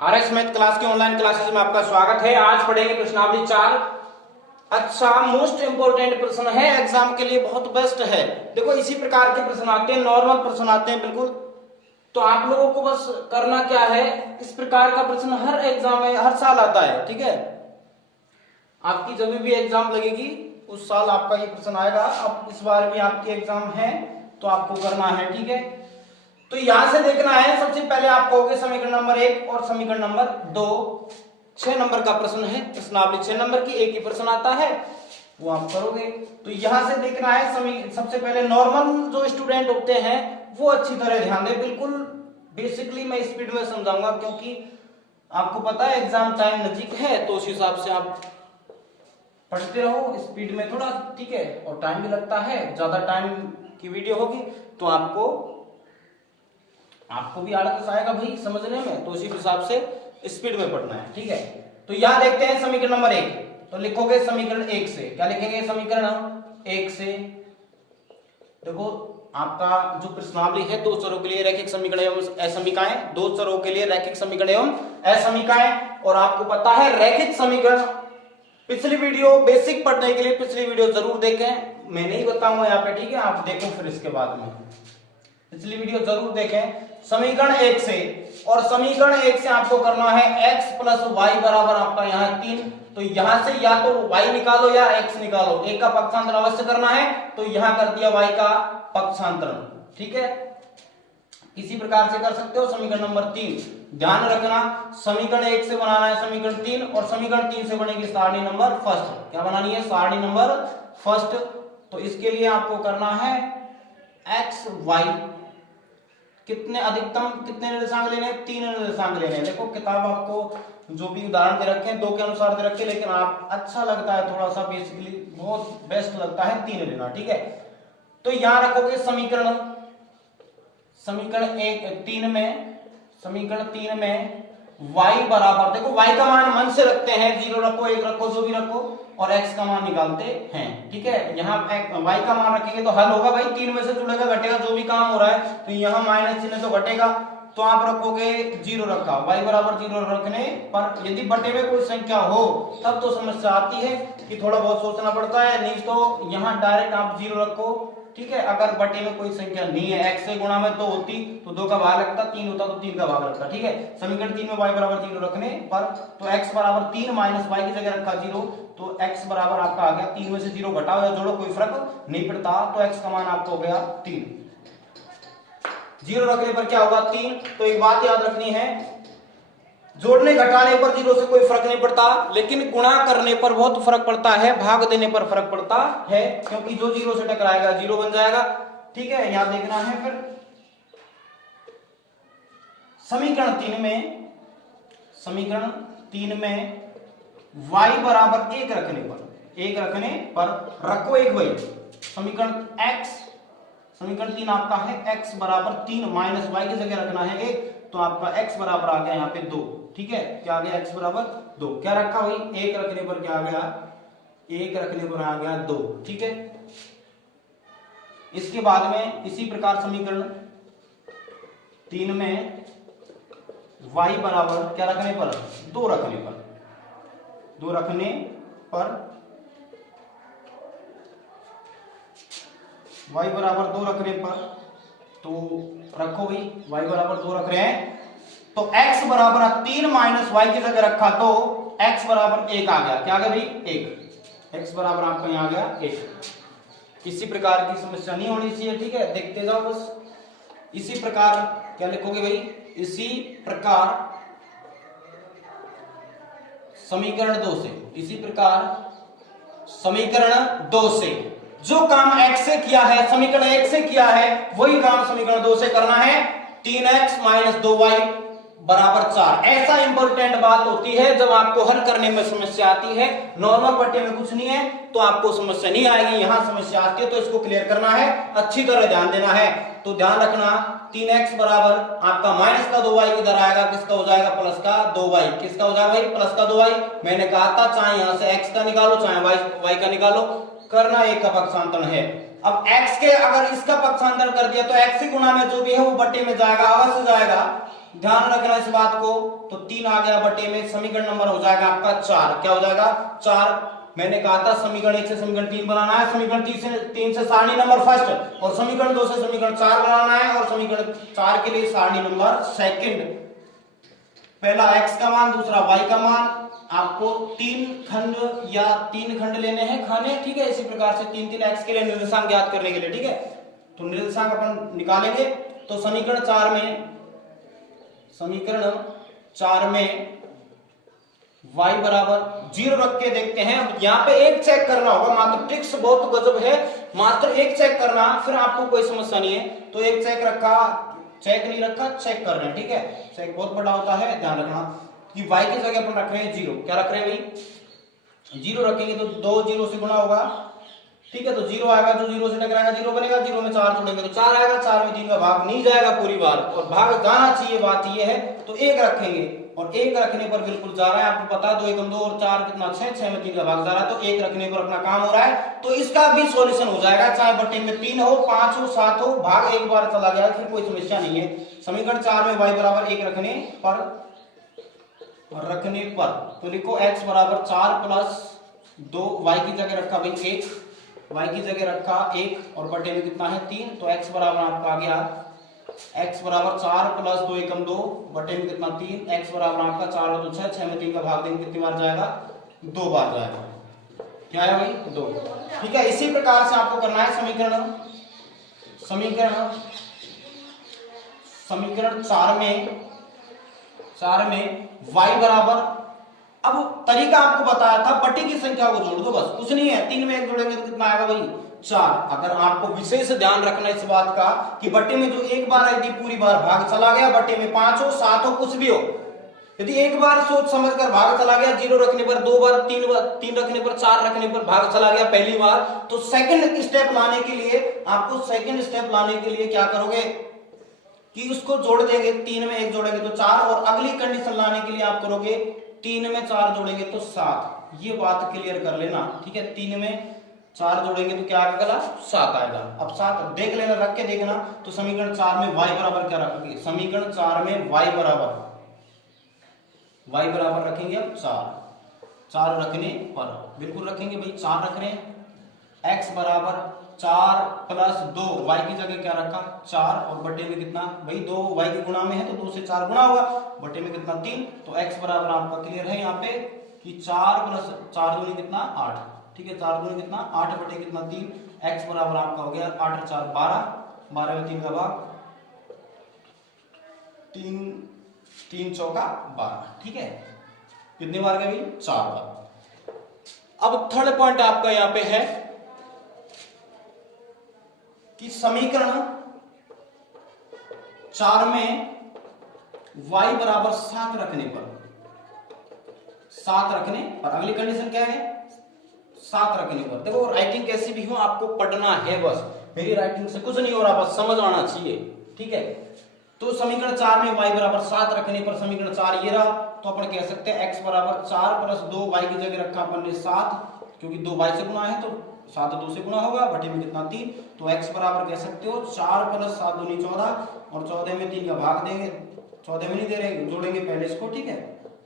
RS math class की online classes में आपका स्वागत है। आज पढ़ेंगे प्रश्नावली 4। अच्छा, मोस्ट इंपोर्टेंट प्रश्न है, एग्जाम के लिए बहुत बेस्ट है। देखो इसी प्रकार के प्रश्न आते हैं, नॉर्मल प्रश्न आते हैं बिल्कुल। तो आप लोगों को बस करना क्या है, इस प्रकार का प्रश्न हर एग्जाम में हर साल आता है, ठीक है। आपकी जब भी एग्जाम लगेगी उस साल आपका ये प्रश्न आएगा। अब इस बार भी आपकी एग्जाम है तो आपको करना है, ठीक है। तो यहां से देखना है, सबसे पहले आप कहोगे समीकरण नंबर 1 और समीकरण नंबर 2। 6 नंबर का प्रश्न है, प्रश्नावली 6 नंबर की, एक ही प्रश्न आता है, वो आप करोगे। तो यहां से देखना है, सबसे पहले नॉर्मल जो स्टूडेंट होते हैं वो अच्छी तरह ध्यान दें। बिल्कुल बेसिकली मैं स्पीड में समझाऊंगा क्योंकि आपको पता है एग्जाम टाइम नजदीक है, तो उस हिसाब से आप पढ़ते रहो स्पीड में थोड़ा, ठीक है। और टाइम भी लगता है, ज्यादा टाइम की वीडियो होगी तो आपको भी आलस आएगा भाई समझने में, तो उसी हिसाब से स्पीड में पढ़ना है, ठीक है। तो यहां देखते हैं समीकरण नंबर 1। तो लिखोगे समीकरण 1 से, क्या लिखेंगे, समीकरण 1 से। देखो आपका जो प्रश्नावली है, दो चरों के लिए रैखिक समीकरण एवं असमीकाएं, दो चरों के लिए रैखिक समीकरण एवं असमीकाएं। और आपको पता है रैखिक समीकरण, पिछली वीडियो बेसिक पढ़ने के लिए पिछली वीडियो जरूर देखें, मैं नहीं बताऊंगा यहाँ पे, ठीक है। आप देखो फिर इसके बाद में पिछली वीडियो जरूर देखें समीकरण 1 से। और समीकरण 1 से आपको करना है x प्लस वाई बराबर आपका यहाँ 3। तो यहां से या तो y निकालो या x निकालो, एक का पक्षांतर अवश्य करना है, तो यहां कर दिया y का पक्षांतरण, ठीक है। किसी प्रकार से कर सकते हो। समीकरण नंबर 3 ध्यान रखना, समीकरण 1 से बनाना है समीकरण 3, और समीकरण 3 से बनेगी सारणी नंबर फर्स्ट। क्या बनानी है, सारणी नंबर फर्स्ट। तो इसके लिए आपको करना है x y, कितने अधिकतम कितने निर्देशांक लेने हैं, 3 निर्देशांक लेने हैं। देखो किताब आपको जो भी उदाहरण दे रखे हैं 2 के अनुसार दे रखे हैं, लेकिन आप अच्छा लगता है थोड़ा सा, बेसिकली बहुत बेस्ट लगता है 3 लेना, ठीक है। तो यहां रखोगे समीकरण 3 में y बराबर, देखो y का मान मन से रखते हैं, 0 रखो 1 रखो जो भी रखो, और x का मान निकालते हैं, ठीक है। यहाँ y का मान रखेंगे तो हल होगा भाई, 3 में से जुड़ेगा घटेगा जो भी काम हो रहा है, तो यहाँ माइनस चिन्ह तो घटेगा, तो आप रखोगे 0 रखा, y बराबर 0 रखने पर यदि बटे में कोई संख्या हो तब तो समस्या आती है कि थोड़ा बहुत सोचना पड़ता है, नहीं तो यहाँ डायरेक्ट आप 0 रखो, ठीक है। अगर बटे में कोई संख्या नहीं है, x से गुणा में 2 होती तो 2 का भाग लगता, 3 होता तो 3 का भाग लगता, ठीक है। समीकरण 3 में y बराबर 0 रखने पर तो x बराबर 3 माइनस y की जगह रखा 0, तो x बराबर आपका आ गया 3 में से 0 घटाओ या जोड़ो कोई फर्क नहीं पड़ता, तो x का मान आपको हो गया 3। 0 रखने पर क्या होगा, 3। तो एक बात याद रखनी है, जोड़ने घटाने पर 0 से कोई फर्क नहीं पड़ता, लेकिन गुणा करने पर बहुत फर्क पड़ता है, भाग देने पर फर्क पड़ता है, क्योंकि जो 0 से टकराएगा 0 बन जाएगा, ठीक है। यहां देखना है फिर समीकरण 3 में y बराबर 1 रखने पर रखो एक वही समीकरण 3 आपका है x बराबर 3 माइनस y की जगह रखना है 1, तो आपका x बराबर आ गया यहाँ पे 2, ठीक है। क्या आ गया, x बराबर 2, क्या रखा भाई, 1 रखने पर क्या आ गया, 1 रखने पर आ गया 2, ठीक है। इसके बाद में इसी प्रकार समीकरण 3 में y बराबर क्या रखने पर, 2 रखने पर y बराबर 2 रखने पर, तो रखो भाई y बराबर 2 रख रहे हैं, तो x बराबर 3 माइनस y की जगह रखा तो x बराबर 1 आ गया, क्या आ गया भाई 1, x बराबर आपका यहां आ गया 1। किसी प्रकार की समस्या नहीं होनी चाहिए, ठीक है, देखते जाओ बस। इसी प्रकार क्या लिखोगे भाई, इसी प्रकार समीकरण 2 से जो काम x से किया है समीकरण 1 से किया है, वही काम समीकरण 2 से करना है। 3x माइनस 2y बराबर 4। ऐसा इंपॉर्टेंट बात होती है जब आपको हल करने में समस्या आती है, नॉर्मल पट्टे में कुछ नहीं है तो आपको समस्या नहीं आएगी, यहां समस्या आती है तो इसको क्लियर करना है, अच्छी तरह ध्यान देना है। तो ध्यान रखना 3x बराबर आपका माइनस का 2y इधर आएगा, किसका हो जाएगा, प्लस का 2y, किसका हो जाएगा भाई, प्लस का 2y। मैंने कहा था चाहे यहां से x का निकालो चाहे y का निकालो, करना एक का पक्षांतर है। अब x के अगर इसका पक्षांतर कर दिया तो x की गुणा में जो भी है वो बट्टे में जाएगा, अवश्य जाएगा, ध्यान रखना इस बात को। तो 3 आ गया बटे में, समीकरण नंबर हो जाएगा आपका 4। क्या हो जाएगा? 4। मैंने कहा था समीकरण 1 से समीकरण 3 बनाना है, समीकरण 3 से सारणी नंबर फर्स्ट, और समीकरण 2 से समीकरण 4 बनाना है, और समीकरण 4 के लिए सारणी नंबर सेकंड। पहला x का मान, दूसरा y का मान। आपको 3 खंड या 3 खंड लेने हैं खाने, ठीक है। इसी प्रकार से 3 x के लिए निर्देशांक ज्ञात करने के लिए, ठीक है। तो निर्देशांक अपन निकालेंगे। तो समीकरण 4 में y बराबर 0 रख के देखते हैं। अब यहाँ पे एक चेक करना होगा, मात्र ट्रिक्स बहुत गजब है, मात्र एक चेक करना, फिर आपको कोई समस्या नहीं है। तो एक चेक रखा, चेक नहीं रखा, चेक कर रहे हैं, ठीक है। चेक बहुत बड़ा होता है, ध्यान रखना कि y की जगह अपन रख रहे हैं 0। क्या रख रहे हैं भाई? 0 रखेंगे तो 2 0 से गुणा होगा, ठीक है। तो 0 आएगा, जो 0 से टकराएगा 0 बनेगा, 0 में 4 जोड़ेंगे तो 4 आएगा, 4 में 3 का भाग नहीं जाएगा पूरी बार, और भाग जाना चाहिए, बात ये है। तो 1 रखेंगे, और 1 रखने पर बिल्कुल जा रहा है, आपको पता है 2 एकम 2 और 4 कितना 6, 6 में 3 का भाग जा रहा है, तो 1 रखने पर अपना काम हो रहा है। तो इसका भी सॉल्यूशन हो जाएगा, चाहे बटे में 3 हो, 5 हो, 7 हो, भाग एक बार चला गया फिर कोई समस्या नहीं है। समीकरण 4 में y बराबर 1 रखने पर तो लिखो x बराबर 4 प्लस 2, y की जगह रखा भाई 1, y की जगह रखा 1, और बटे में कितना है 3। तो x बराबर आपका आ गया, x बराबर 4 प्लस 2 एकम 2, बटे में कितना 3, x बराबर आपका 4 और 2 6, 6 में 3 का भाग देंगे कितनी बार जाएगा? 2 बार जाएगा। क्या है भाई? 2, ठीक है। इसी प्रकार से आपको करना है समीकरण 4 में y बराबर, अब तरीका आपको बताया था, बटे की संख्या को जोड़ दो, बस कुछ नहीं है। 3 में 1 जोड़ेंगे तो कितना आएगा भाई? 4। अगर आपको विशेष ध्यान रखना इस बात का कि बटे में जो एक बार आई थी पूरी बार भाग चला गया, बटे में 5 हो 7 हो कुछ भी हो, यदि एक बार सोच समझ कर भाग चला गया, 0 रखने पर 2 बार, 3 रखने पर, 4 रखने पर भाग चला गया पहली बार, तो सेकंड स्टेप लाने के लिए क्या करोगे कि उसको जोड़ देंगे। 3 में 1 जोड़ेंगे तो 4, और अगली कंडीशन लाने के लिए आप करोगे 3 में 4 जोड़ेंगे तो 7। ये बात क्लियर कर लेना, ठीक है। 3 में 4 जोड़ेंगे तो क्या आएगा? 7 आएगा। अब 7 देख लेना, रख के देखना। तो समीकरण 4 में y बराबर क्या रखोगे? समीकरण 4 में y बराबर रखेंगे अब 4 रखने पर, बिल्कुल रखेंगे भाई, 4 रख रहे हैं। x बराबर 4 प्लस 2, y की जगह क्या रखा? 4, और बटे में कितना भाई? 2 y के गुणा में है तो 2 से 4 गुणा होगा, बटे में कितना 3। तो x बराबर आपका क्लियर है यहाँ पे कि 4 प्लस 4 दूनी कितना 8, ठीक है। 4 दूनी कितना 8, बटे कितना 3। x बराबर आपका हो गया 8 और 4 12, 12 में 3 का भाग, 3 चौका 12, ठीक है। कितनी बार गए भाई? 4 बार। अब थर्ड पॉइंट आपका यहां पे है कि समीकरण 4 में y बराबर 7 रखने पर अगली कंडीशन क्या है? 7 रखने पर। देखो राइटिंग कैसी भी हो आपको पढ़ना है, बस मेरी राइटिंग से कुछ नहीं हो रहा, बस समझ आना चाहिए, ठीक है। तो समीकरण 4 में y बराबर 7 रखने पर समीकरण 4 ये रहा। तो अपन कह सकते हैं x बराबर 4 प्लस 2, y की जगह रखा अपन ने 7, क्योंकि 2 y से गुणा है तो 7 2 से गुणा होगा, बटे में कितना 3। तो x बराबर कह सकते हो 4 प्लस 7 दूनी 14, और 14 में 3 का भाग देंगे, 14 में नहीं दे रहे, जोड़ेंगे पहले इसको, ठीक है।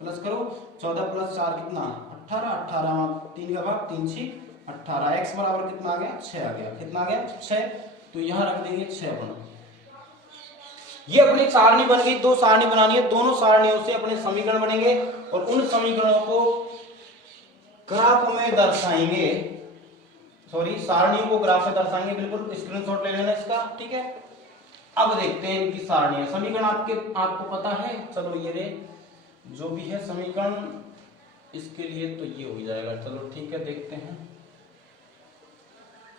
प्लस करो, 14 प्लस 4 कितना 18, 18 में 3 का भाग, 3 6 18, x बराबर कितना आ गया? 6 आ गया। कितना आ गया? 6। तो यहां रख देंगे 6 बना। ये अपनी सारणी बन गई। 2 सारणी बनानी है, दोनों सारणियों से अपने समीकरण बनेंगे, और उन समीकरणों को ग्राफ में दर्शाएंगे, सारणियों को ग्राफ में दर्शाएंगे। बिल्कुल स्क्रीनशॉट ले लेना इसका, ठीक है। अब देखते हैं इनकी सारणियां। समीकरण आपको पता है, चलो ये रे जो भी है समीकरण इसके लिए तो ये हो जाएगा, चलो ठीक है, देखते हैं।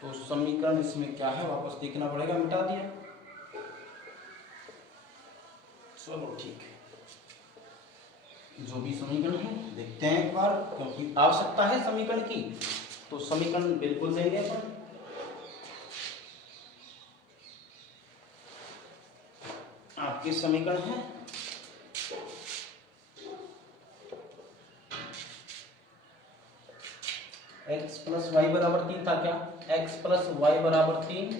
तो समीकरण इसमें क्या है वापस देखना पड़ेगा, मिटा दिया, चलो ठीक है। जो भी समीकरण है देखते हैं एक बार, क्योंकि आवश्यकता है समीकरण की, तो समीकरण बिल्कुल देंगे अपन। आपके समीकरण है x प्लस वाई बराबर 3 था क्या? x प्लस वाई बराबर 3,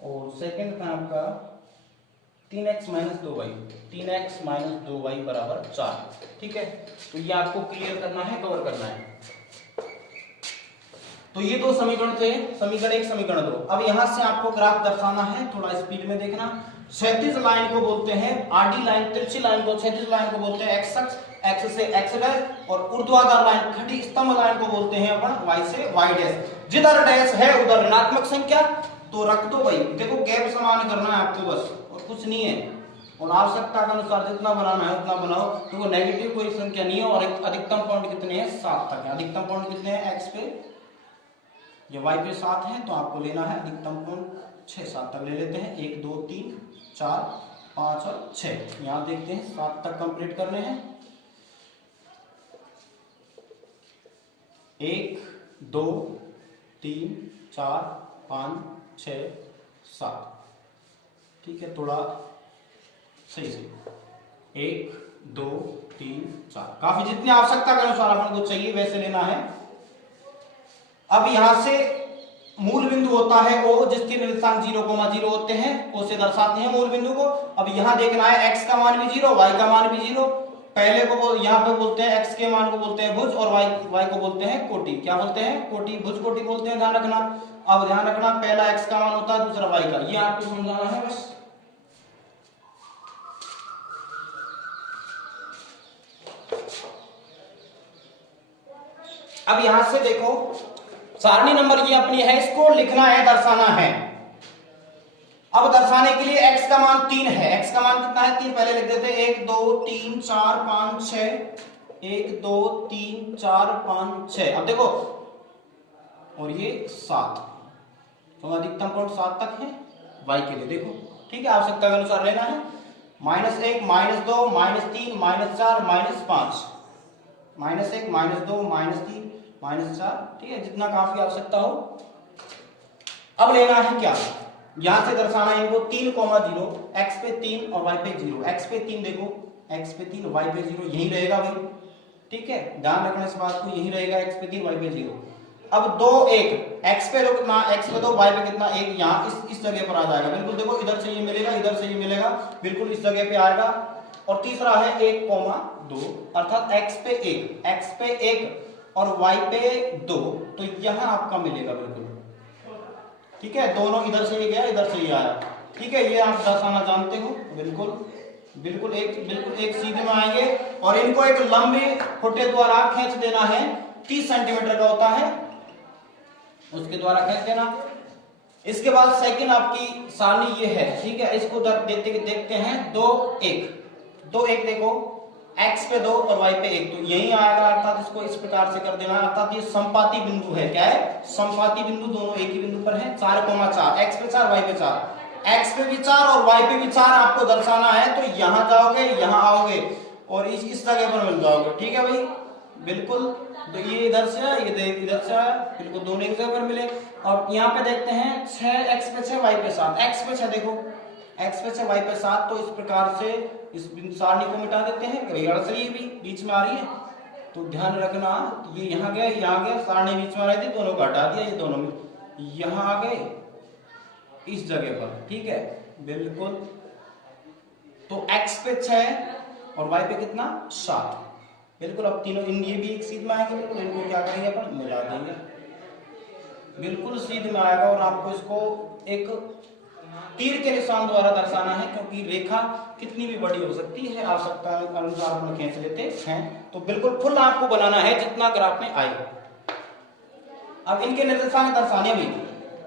और सेकंड था आपका 3x minus 2y, 3x minus 2y बराबर 4। ठीक है, तो ये आपको क्लियर करना है, कवर करना है। तो ये दो समीकरण थे, समीकरण 1 समीकरण 2। अब यहां से आपको ग्राफ दर्शाना है, थोड़ा स्पीड में देखना। क्षैतिज लाइन को बोलते हैं आडी लाइन, तिरछी लाइन को, क्षैतिज लाइन को बोलते हैं एक्स अक्ष, एक्स से एक्स डैश, और ऊर्ध्वाधर लाइन खड़ी स्तंभ लाइन को बोलते हैं अपन वाई से वाई डैश। जिधर डैश है उधर ऋणात्मक संख्या तो रख दो भाई। देखो गैप समान करना है आपको बस, और कुछ नहीं है, और आवश्यकता के अनुसार जितना बनाना है उतना बनाओ, क्योंकि नेगेटिव कोई संख्या नहीं है। और अधिकतम पॉइंट कितने हैं, 7 तक है। अधिकतम पॉइंट कितने हैं, एक्स पे, ये वाई पे 7 है, तो आपको लेना है अधिकतम पॉइंट 6 7 तक ले लेते हैं। 1 2 3 4 5 और 6, यहां देखते हैं 7 तक कंप्लीट करने हैं। 1 2 3 4 5 6 7। ठीक है, थोड़ा सही से 1 2 3 4, काफी जितनी आवश्यकता के अनुसार अपन को चाहिए वैसे लेना है। अब यहां से मूल बिंदु होता है ओ, जिसके निर्देशांक 0,0 होते हैं, ओ से दर्शाते हैं मूल बिंदु को। अब यहां देखना है x का मान भी 0, y का मान भी 0। पहले को यहां पे बोलते हैं x के मान को बोलते हैं भुज, और y को बोलते हैं कोटि। क्या बोलते हैं, कोटि, भुज कोटि बोलते हैं, ध्यान रखना। अब ध्यान रखना, पहला x का मान होता है, दूसरा y का, ये आपको समझाना है बस। अब यहां से देखो सारणी नंबर ये अपनी है, इसको लिखना है, दर्शाना है। अब दर्शाने के लिए x का मान 3 है। x का मान कितना है, 3, पहले लिख देते हैं। 1 2 3 4 5 6, 1 2 3 4 5 6। अब देखो, और ये 7, तो अधिकतम पॉइंट 7 तक है y के लिए। देखो ठीक है, आवश्यकता के अनुसार लेना है। -1 -2 -3 -4 -5, -1 -2 -3 -4। ठीक है, जितना काफी आवश्यकता हो। अब लेना है क्या, यहां से दर्शाना है इनको 3,0, x पे 3 और y पे 0। x पे 3 देखो, x पे 3 y पे 0, यही रहेगा भाई। ठीक है, ध्यान रखना इस बात को, यही रहेगा, x पे 3 y पे 0। अब 2 1, x पे कितना, x पे 2 y पे कितना 1, यहां इस जगह पर आ जाएगा। बिल्कुल देखो, इधर से ये मिलेगा, इधर से ये मिलेगा, बिल्कुल इस जगह पे आएगा। और तीसरा है 1,2, अर्थात x पे 1 और y पे 2, तो यहां आपका मिलेगा बिल्कुल। ठीक है, दोनों इधर से ये गया, इधर से ये आया। ठीक है, ये आप दर्शाना जानते हो। बिल्कुल एक सीधे में आएंगे, और इनको एक लंबे फुटे द्वारा खींच देना है। 30 सेंटीमीटर का होता है, उसके द्वारा खींच देना। इसके बाद सेकंड आपकी सारणी ये है। ठीक है, इसको देखते हैं 2 1 देखो, x पे 2 और y पे 1, तो यही आएगा। अर्थात इसको इस प्रकार से कर देना, अर्थात ये संपाती बिंदु है। क्या है, संपाती बिंदु, दोनों एक ही बिंदु पर है। 4,4, x पे 4 y पे 4, x पे भी 4 और y पे भी 4 आपको दर्शाना है। तो यहां जाओगे, यहां आओगे और इस जगह पर मिल जाओगे। ठीक है भाई, बिल्कुल। तो ये इधर से आया, ये इधर से आया, बिल्कुल दोनों एक जगह पर मिले। और यहाँ पे देखते हैं 6, x पे 6 y पे 7, x पे 6 देखो, x पे 6 y पे 7। तो इस प्रकार से इस सारणी को मिटा देते हैं। ये भी बीच में आ रही है, तो ध्यान रखना, ये यहाँ गया, सारणी बीच में आ रही थी, दोनों को हटा दिया, ये दोनों में यहाँ आ गए इस जगह पर। ठीक है, बिल्कुल। तो x पे 6 और y पे कितना 7, बिल्कुल। अब तीनों ये भी एक सीध में आएंगे, बिल्कुल इनको क्या करेंगे अपन, मिला देंगे, बिल्कुल सीध में आएगा। और आपको इसको एक तीर के निशान द्वारा दर्शाना है, क्योंकि रेखा कितनी भी बड़ी हो सकती है, आवश्यकता अनुसार अपन खींच लेते हैं। तो बिल्कुल फुल आपको बनाना है, जितना ग्राफ में आए। अब इनके निर्देशांक दर्शाने भी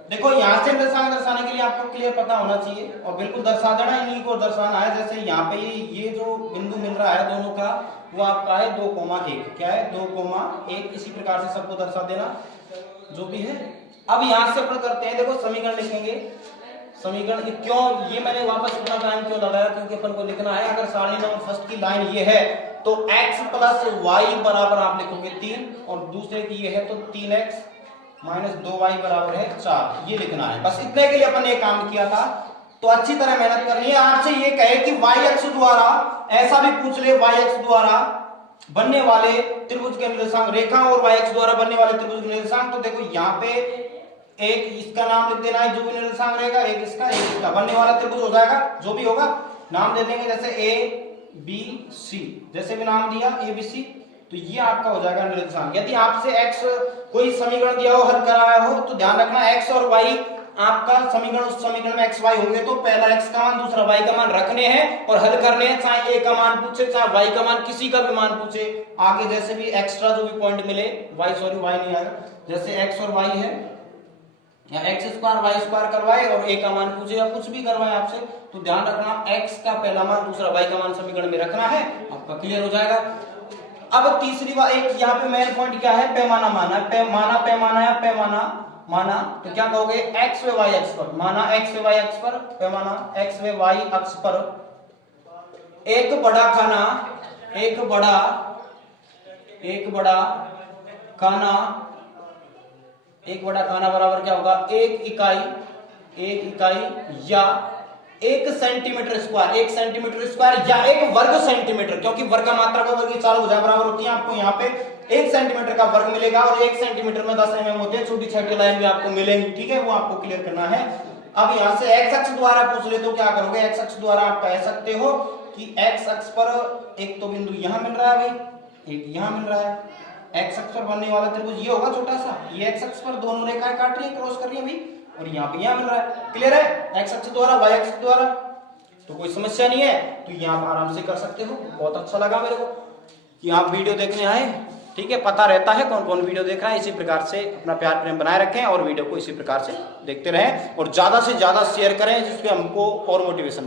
देखो, यहां से निर्देशांक दर्शाने के लिए आपको क्लियर पता होना चाहिए, और बिल्कुल दर्शा देना, इन्हीं को दर्शाना है। जैसे यहाँ पे ये जो बिंदु मिल रहा है दोनों का, वो आपका है 2,1। क्या है, 2,1। इसी प्रकार से सबको दर्शा देना जो भी है। अब यहां से अपन करते हैं, देखो समीकरण लिखेंगे। समीकरण क्यों, ये मैंने वापस अपना टाइम क्यों लगाया, क्योंकि अपन को लिखना है। अगर सारणी नंबर फर्स्ट की लाइन ये है, तो x प्लस वाई बराबर आप लिखोगे 3, और दूसरे की ये है तो 3x माइनस 2y बराबर है 4, ये लिखना है। बस इतने के लिए अपन ये काम किया था। तो अच्छी तरह मेहनत करनी है। आपसे ये कहे कि y अक्ष द्वारा, ऐसा भी पूछ ले, y अक्ष द्वारा बनने वाले त्रिभुज के निर्देशांक, रेखा और y अक्ष द्वारा बनने वाले त्रिभुज के निर्देशांक। तो देखो यहाँ पे एक इसका नाम लिख देना है, जो भी निर्देशांक रहेगा, एक इसका बनने वाला त्रिभुज हो जाएगा, जो भी होगा। नाम दे देंगे जैसे ए बी सी, जैसे भी नाम दिया ए बी सी, तो ये आपका हो जाएगा निर्देशांक। यदि आपसे x कोई समीकरण दिया हो, हल कराया हो, तो ध्यान रखना x और y आपका समीकरण, उस समीकरण में x y होंगे तो पहला x का मान दूसरा y का मान रखने हैं और हल करने हैं, चाहे a का मान पूछे चाहे y का मान, किसी का भी मान पूछे। आगे जैसे भी एक्स्ट्रा जो भी पॉइंट मिले, y नहीं आएगा, जैसे x और y है या x स्क्वायर y स्क्वायर करवाए और a का मान पूछे या कुछ भी करवाए आपसे, तो ध्यान रखना x का पहला मान दूसरा y का मान समीकरण में रखना है, आपका क्लियर हो जाएगा। अब तीसरी बात, एक यहाँ पे मेन पॉइंट क्या है, पैमाना माना, पैमाना या पैमाना माना, तो क्या कहोगे, x व y अक्ष पर, माना x व y अक्ष पर, पैमाना x व y अक्ष पर एक बड़ा खाना बराबर क्या होगा, एक इकाई या 1 सेंटीमीटर स्क्वायर या 1 वर्ग सेंटीमीटर, क्योंकि वर्ग का मात्रा का वर्ग चार भुजाएं बराबर होती हैं, आपको यहाँ पे 1 सेंटीमीटर का वर्ग मिलेगा और 1 सेंटीमीटर में 10 mm होते हैं, छोटी छोटी लाइन भी आपको मिलेंगी, ठीक है, वो आपको क्लियर करना है। अब यहाँ से x अक्ष द्वारा पूछ ले तो क्या करोगे, x अक्ष द्वारा आप कह सकते हो कि x अक्ष पर एक तो बिंदु यहाँ मिल रहा है भाई, एक यहाँ मिल रहा है, x अक्ष पर बनने वाला त्रिभुज ये होगा छोटा सा, ये x अक्ष पर दोनों रेखाएं काट रही है, क्रॉस कर रही है भाई, और यहाँ पे यहाँ मिल रहा है, क्लियर है, x अक्ष द्वारा y अक्ष द्वारा, तो कोई समस्या नहीं है, तो ये आप आराम से कर सकते हो। बहुत अच्छा लगा मेरे को कि आप वीडियो देखने आए, ठीक है, पता रहता है कौन कौन वीडियो देख रहा है। इसी प्रकार से अपना प्यार प्रेम बनाए रखें और वीडियो को इसी प्रकार से देखते रहें और ज्यादा से ज्यादा शेयर करें, जिससे हमको और मोटिवेशन